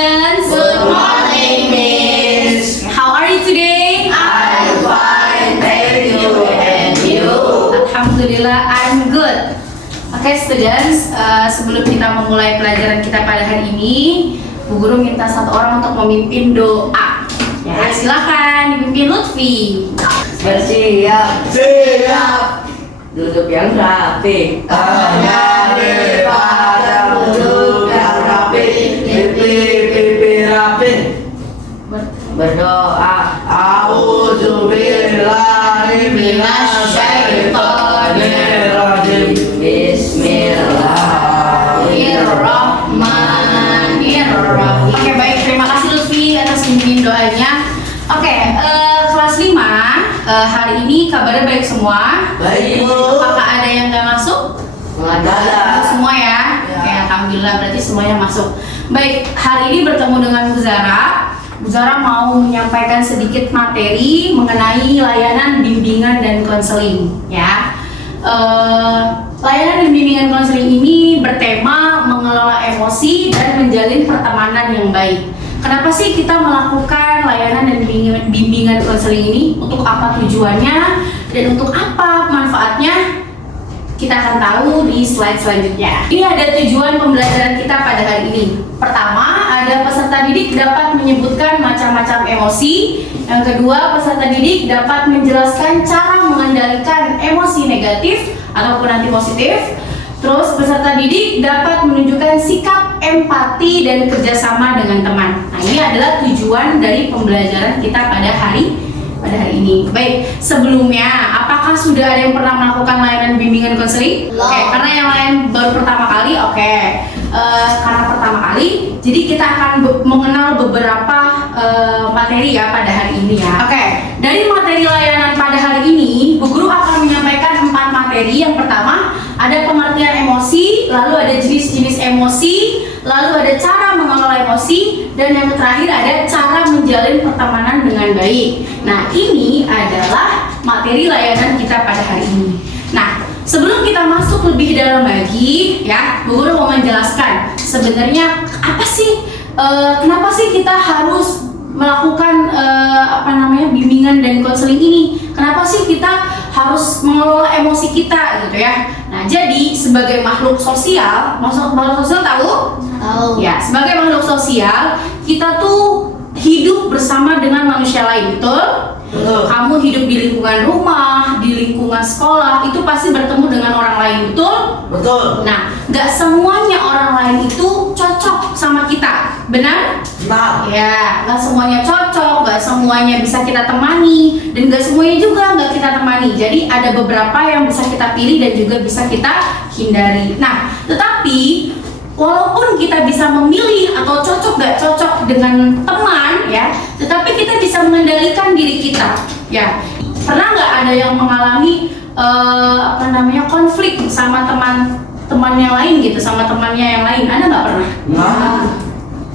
students. Good morning, Miss. How are you today? I'm fine, thank you. And you? Alhamdulillah, I'm good. Oke, students, sebelum kita memulai pelajaran kita pada hari ini, Bu Guru minta satu orang untuk memimpin doa. Ya, silakan dipimpin Lutfi. Bersiap. Siap. Duduk yang rapi. Tangan di pada duduk yang rapi. Pipi rapi. Berdoa. A'udzubillahi minasyaitonir rajim. Bismillahirrahmanirrahim. Oke, baik, terima kasih Lutfi atas pimpin doanya. Oke, kelas 5 hari ini kabarnya baik semua. Baik, Bu. Apakah ada yang nggak masuk? Ada. Semua ya? Ya. Oke, alhamdulillah berarti semuanya masuk. Baik, hari ini bertemu dengan Bu Zara. Bu Zara mau menyampaikan sedikit materi mengenai layanan bimbingan dan konseling, ya. Layanan dan bimbingan konseling ini bertema mengelola emosi dan menjalin pertemanan yang baik. Kenapa sih kita melakukan layanan dan bimbingan konseling ini? Untuk apa tujuannya dan untuk apa manfaatnya? Kita akan tahu di slide selanjutnya. Ini ada tujuan pembelajaran kita pada hari ini. Pertama, ada peserta didik dapat menyebutkan macam-macam emosi. Yang kedua, peserta didik dapat menjelaskan cara mengendalikan emosi negatif ataupun nanti positif. Terus peserta didik dapat menunjukkan sikap empati dan kerjasama dengan teman. Nah, ini adalah tujuan dari pembelajaran kita pada hari ini. Baik, sebelumnya apakah sudah ada yang pernah melakukan layanan bimbingan konseling? Oke, karena yang lain baru pertama kali, oke. Karena pertama kali, jadi kita akan mengenal beberapa materi ya pada hari ini ya. Oke, dari materi layanan pada hari ini, Bu Guru akan menyampaikan 4 materi. Yang pertama, ada pengertian emosi, lalu ada jenis-jenis emosi, lalu ada cara mengelola emosi, dan yang terakhir ada cara menjalin pertemanan dengan baik. Nah, ini adalah materi layanan kita pada hari ini. Nah, sebelum kita masuk lebih dalam lagi, ya, Bu Guru mau menjelaskan sebenarnya apa sih, kenapa sih kita harus melakukan bimbingan dan konseling ini? Kenapa sih kita harus mengelola emosi kita gitu ya? Nah, jadi sebagai makhluk sosial, makhluk sosial tahu? Tahu. Ya, sebagai makhluk sosial, kita tuh hidup bersama dengan manusia lain, betul? Betul. Kamu hidup di lingkungan rumah, di lingkungan sekolah, itu pasti bertemu dengan orang lain, betul? Betul. Nah, nggak semuanya orang lain itu cocok sama kita, benar? Nah, Ya, nggak semuanya cocok, nggak semuanya bisa kita temani, dan nggak semuanya juga nggak kita temani. Jadi ada beberapa yang bisa kita pilih dan juga bisa kita hindari. Nah, tetapi walaupun kita bisa memilih atau cocok nggak cocok dengan teman, ya, tetapi kita bisa mengendalikan diri kita. Ya, pernah nggak ada yang mengalami konflik sama teman yang lain gitu, sama temannya yang lain? Ada nggak pernah? nah,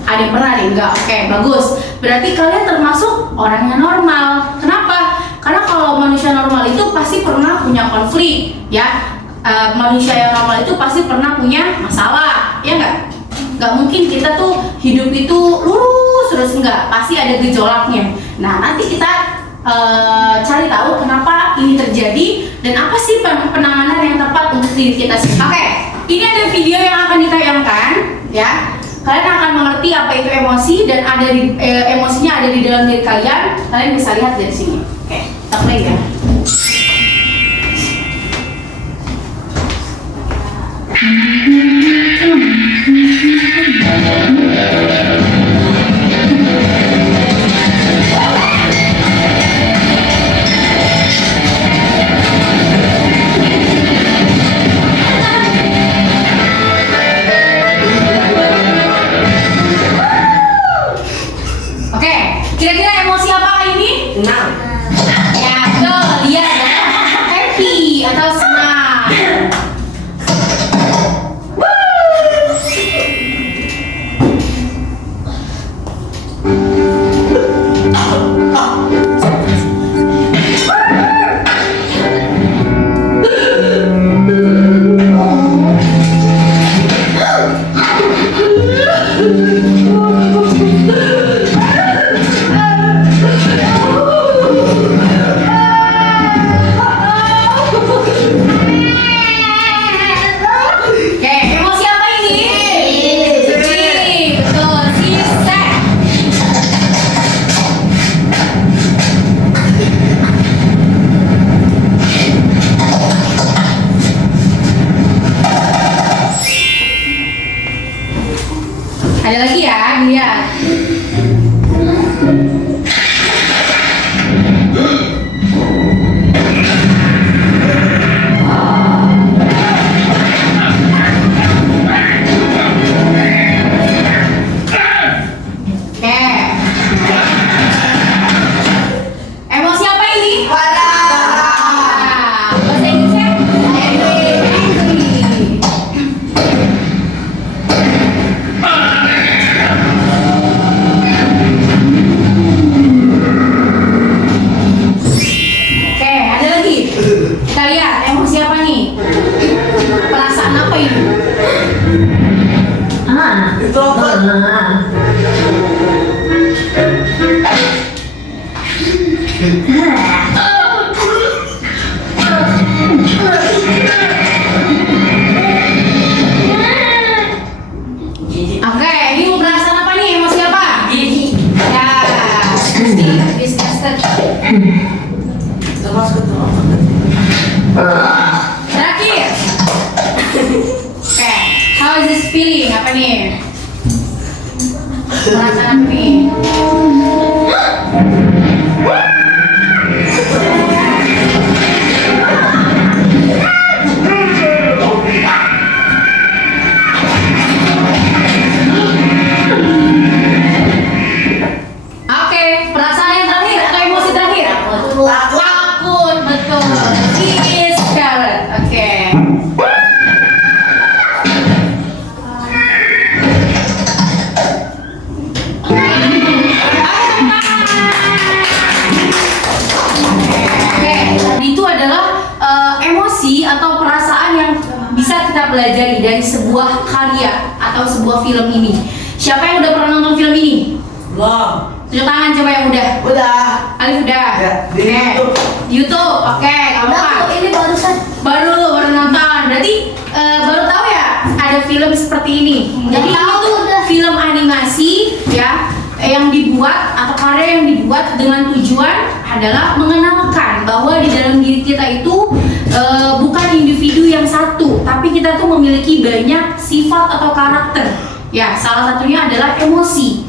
Ada yang pernah nih? Enggak, oke, bagus. Berarti kalian termasuk orang yang normal. Kenapa? Karena kalau manusia normal itu pasti pernah punya konflik, ya. Manusia yang normal itu pasti pernah punya masalah, ya enggak? Enggak mungkin kita tuh hidup itu lurus terus, enggak. Pasti ada gejolaknya. Nah, nanti kita cari tahu kenapa ini terjadi dan apa sih penanganan yang tepat untuk diri kita sendiri. Oke, ini ada video yang akan ditayangkan, ya. Kalian akan mengerti apa itu emosi dan emosinya ada di dalam diri kalian. Kalian bisa lihat dari sini. Oke, kita play ya. Oke, kira-kira emosi apa ini? nah. Ya, tuh, lihat ya. Happy atau senang. anak-anak nih. Oke, perasaan yang terakhir atau emosi terakhir? Takut, betul. Is scared. Oke. Oke, itu adalah emosi atau perasaan yang bisa kita pelajari dari sebuah karya atau sebuah film ini. Siapa yang udah pernah nonton film ini? Belum. Tunjuk tangan coba yang udah. Udah. Alif udah. Ya, di Oke. YouTube. YouTube. Oke, kamu Kak? Ini barusan. Baru nonton. Berarti baru tahu ya ada film seperti ini. Jadi Nggak tahu, itu udah. film animasi ya yang dibuat atau karya yang dibuat dengan tujuan adalah mengenalkan bahwa di dalam diri kita itu bukan individu yang satu, tapi kita tuh memiliki banyak sifat atau karakter. Ya, salah satunya adalah emosi.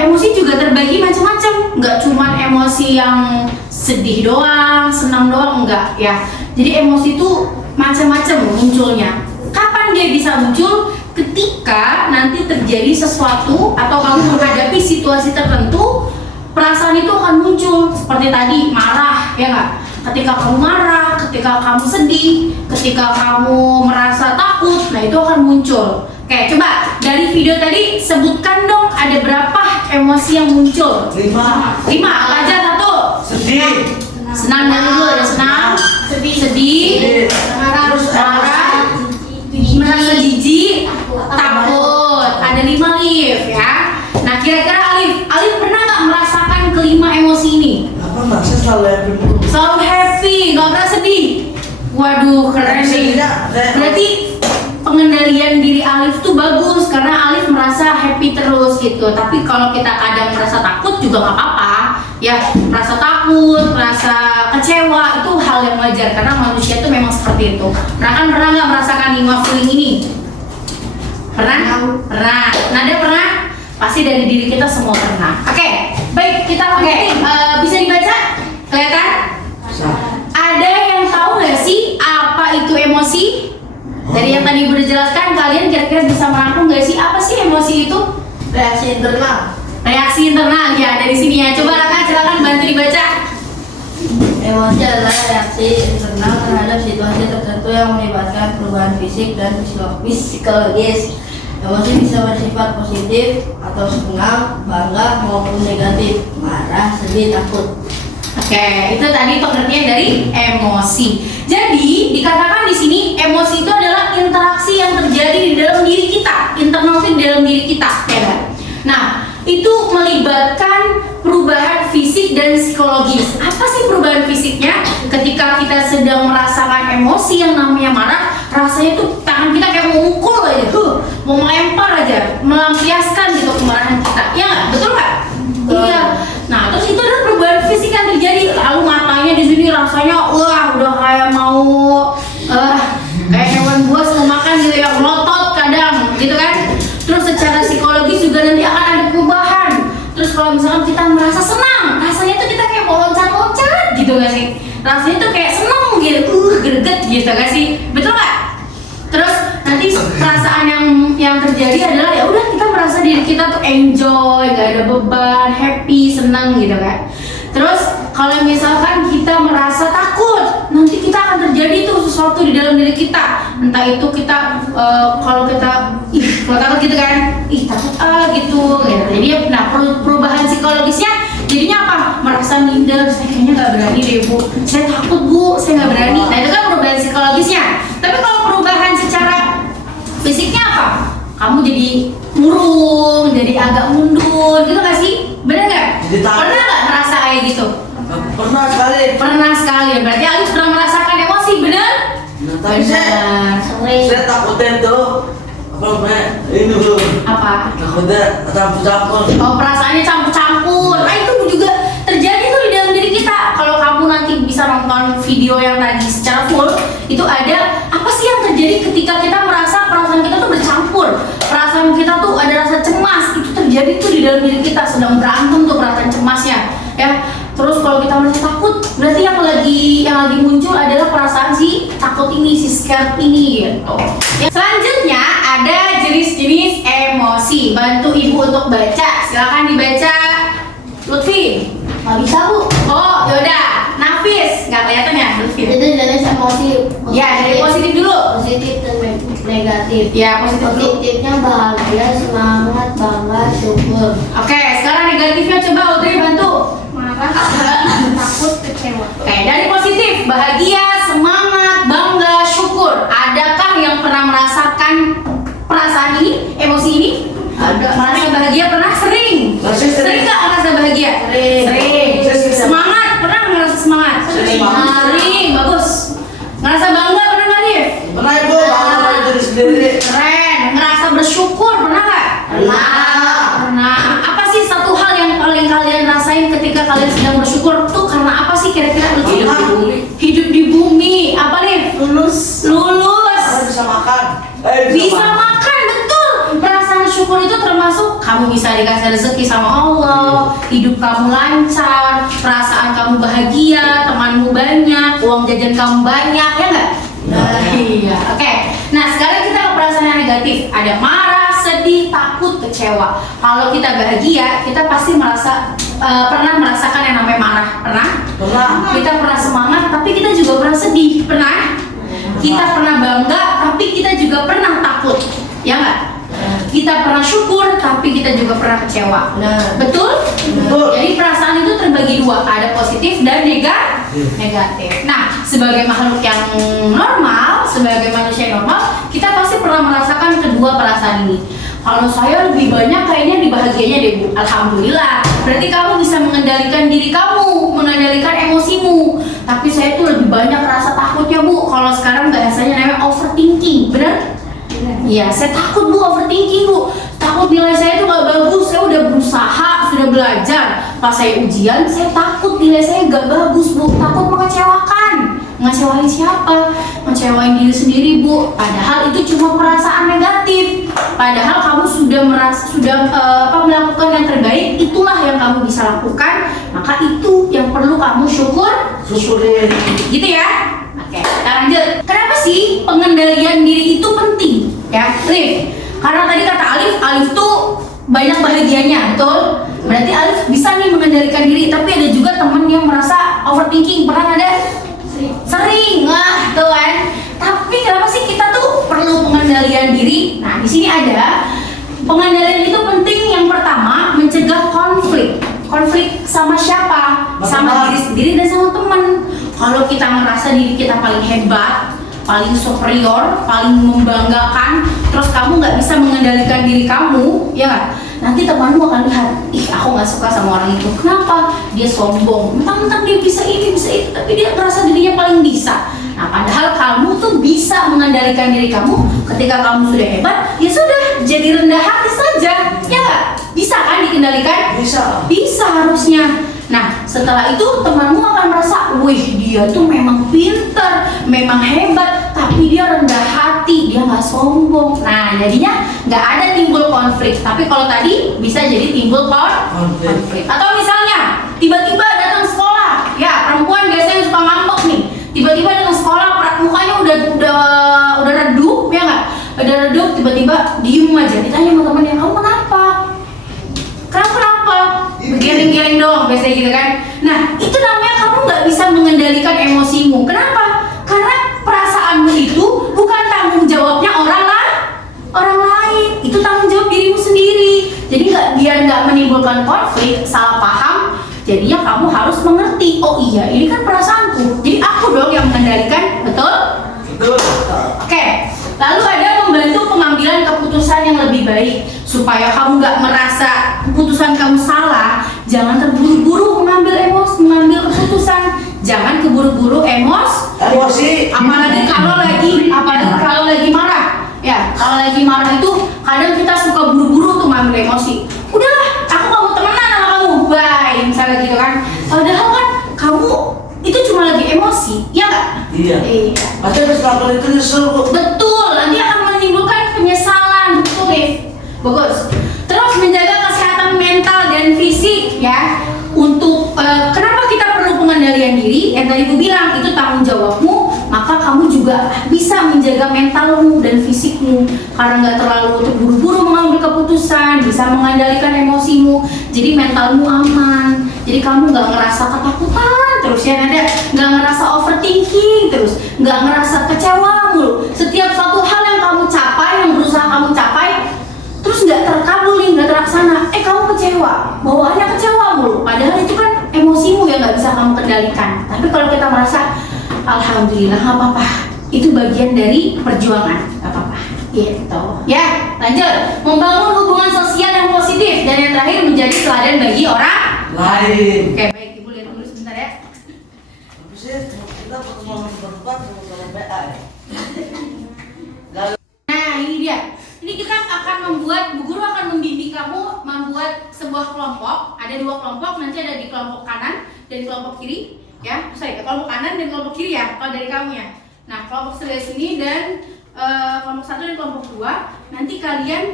Emosi juga terbagi macam-macam, nggak cuma emosi yang sedih doang, senang doang, enggak ya. Jadi emosi itu macam-macam munculnya. Kapan dia bisa muncul? Ketika nanti terjadi sesuatu atau kamu menghadapi situasi tertentu, perasaan itu akan muncul. Seperti tadi marah, ya nggak? Ketika kamu marah, ketika kamu sedih, ketika kamu merasa takut, nah itu akan muncul. Oke, coba dari video tadi sebutkan dong ada berapa emosi yang muncul? 5. 5, apa aja? Satu. Sedih. Senang dulu, ada senang, sedih, marah, merasa jijik, takut. Ada 5 Alif ya. Nah kira-kira Alif pernah nggak merasakan kelima emosi ini? Apa maksud selalu happy mood? Selalu happy, nggak pernah sedih. Waduh keren nih. Sedihnya, Berarti pengendalian diri Alif tuh bagus karena Alif merasa happy terus gitu. Tapi kalau kita kadang merasa takut juga nggak apa-apa. Ya, merasa takut, merasa kecewa itu hal yang wajar karena manusia tuh memang seperti itu. Pernah nggak merasakan 5 feeling ini? Pernah? Pernah. Nada pernah? Pasti dari diri kita semua pernah. Oke, baik kita lanjutin. Bisa dibaca? Kelihatan? Ada yang tahu nggak sih apa itu emosi? Dari yang tadi udah jelaskan, kalian kira-kira bisa merangkum nggak sih apa sih emosi itu? Reaksi internal. Reaksi internal ya dari sini ya. Coba Raka silakan bantu dibaca. Emosi adalah reaksi internal terhadap situasi tertentu yang melibatkan perubahan fisik dan psikologis. Emosi bisa bersifat positif atau senang, bangga maupun negatif, marah, sedih, takut. Oke, itu tadi pengertian dari emosi. Jadi dikatakan di sini emosi itu adalah interaksi yang terjadi di dalam diri kita, internal itu di dalam diri kita, ya kan? Nah, itu melibatkan perubahan fisik dan psikologis. Apa sih perubahan fisiknya? Ketika kita sedang merasakan emosi yang namanya marah, rasanya tuh tangan kita kayak mau mukul aja, mau melempar aja, melampiaskan gitu kemarahan kita. Ya nggak? Betul nggak? Iya. Nah, terus itu adalah perubahan fisik yang terjadi. Lalu matanya di sini rasanya wah udah kayak mau kayak hewan buas mau makan gitu ya, melotot kadang gitu kan. Terus secara psikologis juga nanti akan ada perubahan. Terus kalau misalkan kita merasa senang, rasanya tuh kita kayak mau loncat-loncat gitu gak sih? Rasanya tuh kayak seneng gitu, greget gitu gak sih? Betul nggak? Terus nanti perasaan yang terjadi adalah ya udah kita merasa diri kita tuh enjoy, gak ada beban, happy, senang gitu kan. Terus kalau misalkan kita merasa takut, nanti kita akan terjadi tuh sesuatu di dalam diri kita. Entah itu kita kalau kita kalau takut gitu kan, takut gitu. Jadi nah perubahan psikologisnya jadinya apa? Merasa minder, saya kayaknya nggak berani deh bu, saya takut bu, saya nggak berani. Nah itu kan perubahan psikologisnya. Tapi kalau perubahan secara fisiknya apa? Kamu jadi murung, jadi agak mundur gitu nggak sih? Bener nggak? Jadi takut. Pernah nggak merasa kayak gitu? Pernah sekali. Pernah sekali. Berarti Alif pernah merasakan emosi, bener? Nah, tapi saya takutnya tuh apa namanya? Ini dulu. Apa? Takutnya campur-campur. Oh, perasaannya campur-campur. Nah, itu juga terjadi tuh di dalam diri kita. Kalau kamu nanti bisa nonton video yang tadi secara full, itu ada apa sih yang terjadi ketika kita merasa perasaan kita tuh bercampur. Perasaan kita tuh ada rasa cemas, itu terjadi materi itu di dalam diri kita sedang berantem tuh perasaan cemasnya, ya. Terus kalau kita merasa takut, berarti yang lagi muncul adalah perasaan si takut ini, si scared ini gitu. Selanjutnya ada jenis-jenis emosi. Bantu ibu untuk baca. Silakan dibaca. Lutfi. Nggak bisa bu. Oh, yaudah. Nafis, nggak kelihatan ya Lutfi? Itu jenis emosi. Ya, dari positif dulu. Positif dan negatif. Ya, positif dulu. Positifnya bahagia, semangat, bangga, syukur. Oke, sekarang negatifnya coba Audrey bantu. Marah, takut, kecewa. Oke, dari positif, bahagia, semangat, bangga, syukur. Adakah yang pernah merasakan perasaan ini, emosi ini? Ada. Merasa bahagia pernah? Sering? Sering. Sering nggak merasa bahagia? Sering. Sering. Semangat, pernah ngerasa semangat? Sering. Sering, bagus. Ngerasa bangga pernah nggak, Div? Pernah ibu, bangga sama diri sendiri. Keren. Ngerasa bersyukur pernah nggak? Pernah. Pernah. Apa sih satu hal yang paling kalian rasain ketika kalian sedang bersyukur tuh karena apa sih kira-kira? Hidup di bumi. Hidup di bumi. Apa nih? Lulus. Lulus. Karena bisa makan. Bisa makan, betul. Perasaan syukur itu termasuk kamu bisa dikasih rezeki sama Allah, hidup kamu lancar, perasaan kamu bahagia, temanmu banyak, uang jajan kamu banyak, ya nggak? Iya. Oke. Nah, sekarang kita ke perasaan yang negatif. Ada marah, sedih, takut, kecewa. Kalau kita bahagia, kita pasti pernah merasakan yang namanya marah. Pernah? Pernah. Kita pernah semangat, tapi kita juga pernah sedih. Pernah? Kita pernah bangga, tapi kita juga pernah takut. Ya nggak? Kita pernah syukur, tapi kita juga pernah kecewa. Benar. Betul? Betul. Jadi perasaan itu terbagi dua, ada positif dan negatif. Nah, sebagai makhluk yang normal, sebagai manusia yang normal, kita pasti pernah merasakan kedua perasaan ini. Kalau saya lebih banyak kayaknya di bahagianya deh Bu. Alhamdulillah. Berarti kamu bisa mengendalikan diri kamu, mengendalikan emosimu. Tapi saya tuh lebih banyak rasa takutnya Bu. Kalau sekarang bahasanya namanya overthinking, benar? Iya, saya takut Bu, overthinking Bu. Takut nilai saya tuh gak bagus. Saya udah berusaha, sudah belajar. Pas saya ujian, saya takut nilai saya gak bagus Bu. Takut mengecewakan. Ngecewain siapa? Ngecewain diri sendiri Bu. Padahal itu cuma perasaan negatif. Padahal kamu sudah melakukan yang terbaik. Itulah yang kamu bisa lakukan. Maka itu yang perlu kamu Syukurin. gitu ya. Oke, kita lanjut. Kenapa sih pengendalian diri itu penting? Ya, Alif. Karena tadi kata Alif tuh banyak bahagianya, betul? Berarti Alif bisa nih mengendalikan diri, tapi ada juga teman yang merasa overthinking. Pernah ada? Sering. Nah, tuh kan. Tapi kenapa sih kita tuh perlu pengendalian diri? Nah, di sini ada pengendalian itu penting. Yang pertama, mencegah konflik. Konflik sama siapa? Sama diri sendiri dan sama teman. Kalau kita merasa diri kita paling hebat, paling superior, paling membanggakan, terus kamu nggak bisa mengendalikan diri kamu, ya nggak? Nanti temanmu akan lihat, ih aku nggak suka sama orang itu. Kenapa? Dia sombong. Mentang-mentang dia bisa ini, bisa itu, tapi dia merasa dirinya paling bisa. Nah, padahal kamu tuh bisa mengendalikan diri kamu. Ketika kamu sudah hebat, ya sudah, jadi rendah hati saja, ya nggak? Bisa kan dikendalikan? Bisa. Bisa harusnya. Nah, setelah itu temanmu akan merasa, wih dia tuh memang pintar, memang hebat, tapi dia rendah hati, dia nggak sombong. Nah, jadinya nggak ada timbul konflik. Tapi kalau tadi bisa jadi timbul konflik. Atau misalnya tiba-tiba datang sekolah, ya perempuan biasanya suka ngambek nih. Tiba-tiba datang sekolah, mukanya udah redup, ya nggak? Udah redup, tiba-tiba diem aja. Ditanya sama temannya, kamu kenapa? Kenapa? Geleng-geleng dong, biasanya gitu kan. Nah, itu namanya kamu nggak bisa mengendalikan emosimu. Kenapa? Karena perasaanmu itu bukan tanggung jawabnya orang lain. Itu tanggung jawab dirimu sendiri. Jadi biar nggak menimbulkan konflik, salah paham, jadinya kamu harus mengerti. Oh iya, ini kan perasaanku. Jadi aku dong yang mengendalikan, betul? Betul. Oke. Lalu ada membantu pengambilan keputusan yang lebih baik. Supaya kamu nggak merasa keputusan kamu salah, jangan terburu-buru mengambil keputusan. Jangan keburu-buru emosi. Apalagi kalau lagi marah. Ya, kalau lagi marah itu kadang kita suka buru-buru tuh mengambil emosi. Udahlah, aku nggak mau temenan sama kamu, bye, misalnya gitu kan. Padahal kan kamu itu cuma lagi emosi, ya nggak? Iya. Pasti habis melakukan itu nyesel Bu. Betul, nanti akan menimbulkan penyesalan, betul Rif. Bagus. Terus menjaga kesehatan ya untuk kenapa kita perlu pengendalian diri. Yang tadi gue bilang itu tanggung jawabmu, maka kamu juga bisa menjaga mentalmu dan fisikmu karena nggak terlalu terburu-buru mengambil keputusan, bisa mengendalikan emosimu, jadi mentalmu aman, jadi kamu nggak ngerasa ketakutan terus ya, nggak ngerasa overthinking terus, nggak ngerasa kecewa mulu. Setiap suatu hal yang kamu capai, yang berusaha kamu capai, terus nggak terkabuli, nggak terlaksana, kamu kecewa, bawaannya kecewa mulu. Padahal itu kan emosimu yang nggak bisa kamu kendalikan. Tapi kalau kita merasa alhamdulillah nggak apa-apa, itu bagian dari perjuangan, nggak apa-apa. Gitu. Ya, lanjut. Membangun hubungan sosial yang positif dan yang terakhir menjadi teladan bagi orang lain. Oke, baik, ibu lihat dulu sebentar ya. Tapi sih kita pertemuan berempat sama PA ya. Lalu Nah, ini dia. Ini kita akan membuat, Bu Guru akan membimbing kamu membuat sebuah kelompok. Ada 2 kelompok, nanti ada di kelompok kanan dan kelompok kiri. Ya, sorry, kelompok kanan dan kelompok kiri ya, kalau dari kamu ya. Nah, kelompok sebelah sini dan kelompok 1 dan kelompok 2. Nanti kalian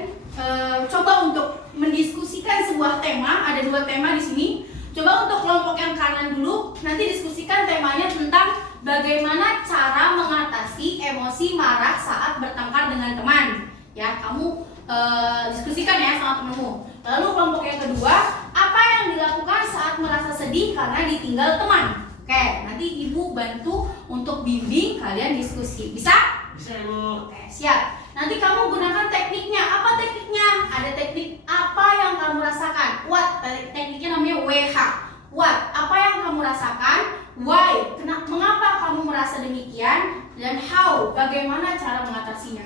coba untuk mendiskusikan sebuah tema. Ada 2 tema di sini. Coba untuk kelompok yang kanan dulu, nanti diskusikan temanya tentang bagaimana cara mengatasi emosi marah saat bertengkar dengan teman. Ya, kamu diskusikan ya sama temanmu. Lalu kelompok yang kedua, apa yang dilakukan saat merasa sedih karena ditinggal teman. Oke, nanti ibu bantu untuk bimbing kalian diskusi. Bisa? bisa Bu. Oke, siap. Nanti kamu gunakan tekniknya. Apa tekniknya? Ada teknik apa yang kamu rasakan. What? Tekniknya namanya WH. What? Apa yang kamu rasakan? Why? Mengapa kamu merasa demikian? Dan how? Bagaimana cara mengatasinya?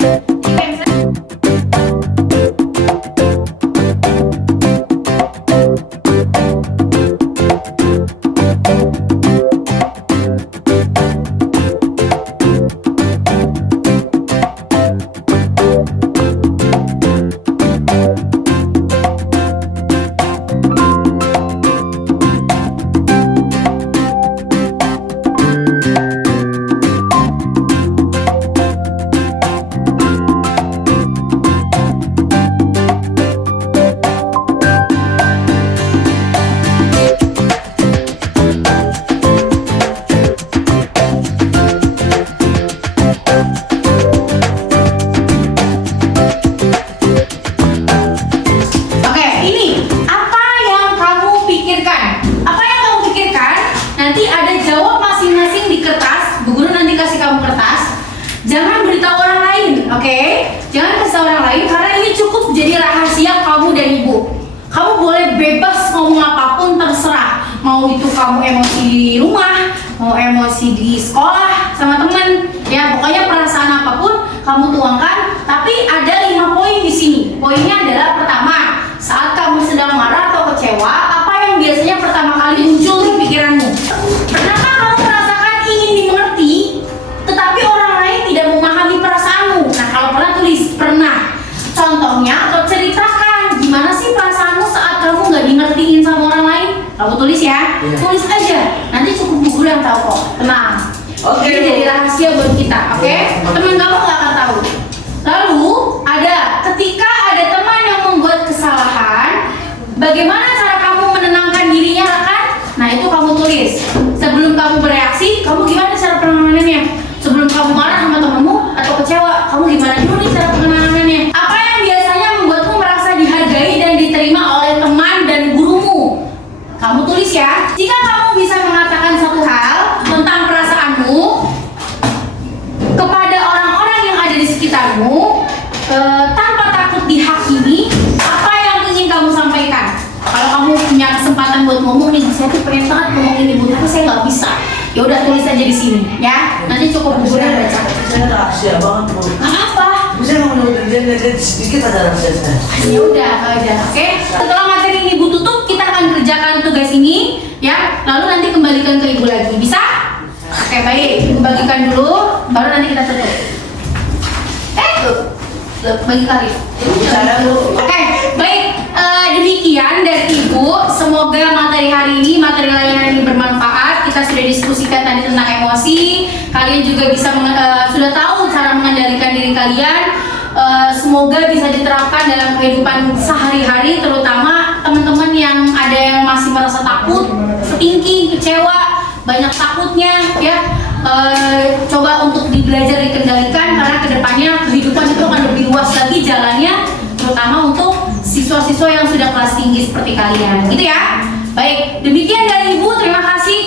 Jadi mau itu kamu emosi di rumah, mau emosi di sekolah sama temen, ya pokoknya perasaan apapun kamu tuangkan. Tapi ada 5 poin di sini. Poinnya adalah pertama, saat kamu sedang marah atau kecewa, apa yang biasanya pertama kali muncul di pikiranmu? Pernahkah kamu merasakan ingin dimengerti, tetapi orang lain tidak memahami perasaanmu? Nah, kalau pernah tulis pernah. Contohnya atau ceritakan gimana sih perasaanmu saat kamu nggak dimengertiin sama orang lain? Kamu tulis ya, tulis aja. Nanti cukup Bu Guru yang tahu kok. Tenang. Oke. Ini jadi rahasia buat kita, oke? Teman kamu nggak akan tahu. Lalu ada ketika ada teman yang membuat kesalahan, bagaimana cara kamu menenangkan dirinya, kan? Nah itu kamu tulis. Sebelum kamu bereaksi, kamu gimana cara penanganannya? Sebelum kamu marah sama temanmu atau kecewa, kamu gimana dulu nih cara penanganannya? Apa yang biasanya membuatmu merasa dihargai dan diterima oleh teman dan gurumu? Kamu tulis ya. Jika kamu bisa mengatakan satu hal tentang perasaanmu kepada orang-orang yang ada di sekitarmu tanpa takut dihakimi, apa yang ingin kamu sampaikan? Kalau kamu punya kesempatan buat ngomong nih, saya tuh pengen banget ngomong ini Bu, tapi saya nggak bisa. Ya udah tulis aja di sini, ya. Nanti cukup Bu Guru yang baca. Saya rahasia banget Bu. Apa? Bisa menurut dia sedikit ada rahasia saya. Ya udah, oke. Setelah materi ini Bu tutup, kita akan kerjakan tugas ini, ya. Lalu nanti kembalikan ke Ibu lagi, bisa? Oke, baik. Ibu bagikan dulu, baru nanti kita tutup. Bagi kali. Bicara Bu. Oke, baik. Demikian dari Ibu. Semoga materi hari ini, materi layanan ini bermanfaat. Kita sudah diskusikan tadi tentang emosi. Kalian juga bisa sudah tahu cara mengendalikan diri kalian. Semoga bisa diterapkan dalam kehidupan sehari-hari, terutama teman-teman yang ada yang masih takut, overthinking, kecewa, banyak takutnya ya. Coba untuk belajar dikendalikan karena kedepannya kehidupan itu akan lebih luas lagi jalannya, terutama untuk siswa-siswa yang sudah kelas tinggi seperti kalian gitu ya. Baik, demikian dari Ibu, terima kasih